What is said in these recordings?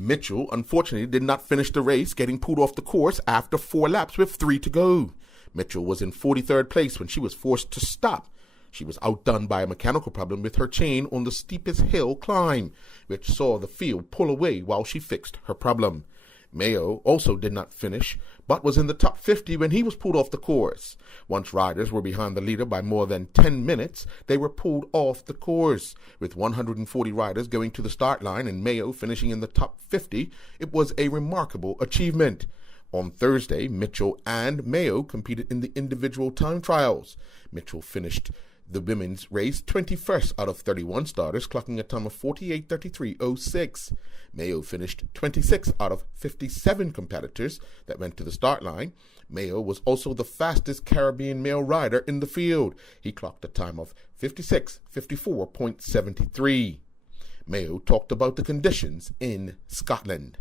Mitchell, unfortunately, did not finish the race, getting pulled off the course after 4 laps with 3 to go. Mitchell was in 43rd place when she was forced to stop. She was outdone by a mechanical problem with her chain on the steepest hill climb, which saw the field pull away while she fixed her problem. Mayo also did not finish, but was in the top 50 when he was pulled off the course. Once riders were behind the leader by more than 10 minutes, they were pulled off the course. With 140 riders going to the start line and Mayo finishing in the top 50, it was a remarkable achievement. On Thursday, Mitchell and Mayo competed in the individual time trials. Mitchell finished the women's race 21st out of 31 starters, clocking a time of 48:33.06. Mayo finished 26 out of 57 competitors that went to the start line. Mayo was also the fastest Caribbean male rider in the field. He clocked a time of 56:54.73. Mayo talked about the conditions in Scotland.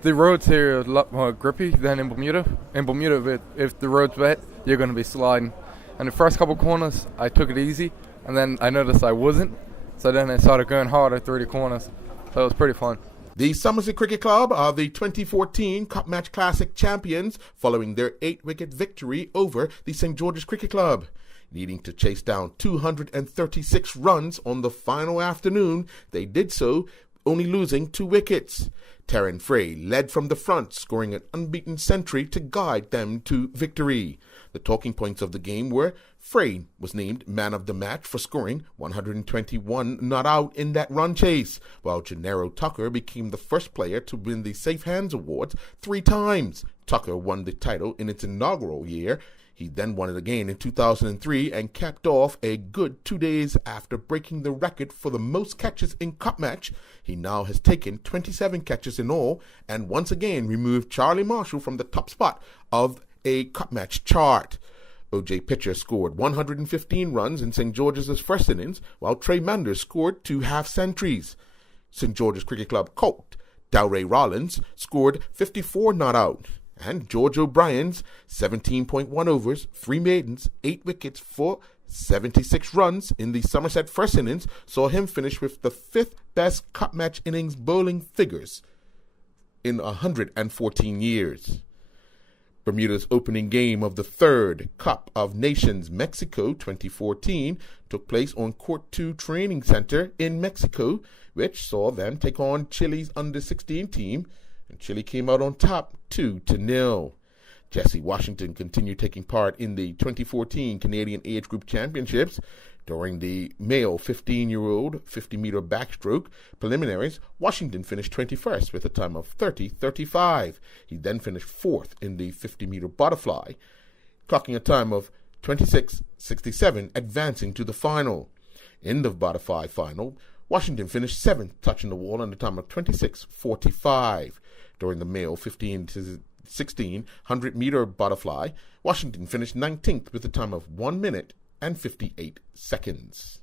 The roads here are a lot more grippy than in Bermuda. In Bermuda, if the road's wet, you're going to be sliding. And the first couple corners, I took it easy, and then I noticed I wasn't. So then I started going harder through the corners. So it was pretty fun. The Somerset Cricket Club are the 2014 Cup Match Classic champions following their 8-wicket victory over the St. George's Cricket Club. Needing to chase down 236 runs on the final afternoon, they did so, only losing 2 wickets. Terran Frey led from the front, scoring an unbeaten century to guide them to victory. The talking points of the game were Frey was named man of the match for scoring 121 not out in that run chase, while Gennaro Tucker became the first player to win the Safe Hands Awards 3 times. Tucker won the title in its inaugural year. He then won it again in 2003 and capped off a good 2 days after breaking the record for the most catches in Cup Match. He now has taken 27 catches in all and once again removed Charlie Marshall from the top spot of a Cup Match chart. O.J. Pitcher scored 115 runs in St. George's first innings, while Trey Manders scored 2 half-centuries. St. George's Cricket Club colt Dalray Rollins scored 54 not out. And George O'Brien's 17.1 overs, 3 maidens, 8 wickets for 76 runs in the Somerset first innings saw him finish with the 5th best Cup Match innings bowling figures in 114 years. Bermuda's opening game of the 3rd Cup of Nations Mexico 2014 took place on Court 2 Training Center in Mexico, which saw them take on Chile's under-16 team, and Chile came out on top 2-0. Jesse Washington continued taking part in the 2014 Canadian Age Group Championships. During the male 15-year-old 50-meter backstroke preliminaries, Washington finished 21st with a time of 30:35. He then finished 4th in the 50-meter butterfly, clocking a time of 26:67, advancing to the final. In the butterfly final, Washington finished 7th, touching the wall in a time of 26:45. During the male 15 to 16 100-meter butterfly, Washington finished 19th with a time of 1 minute and 58 seconds.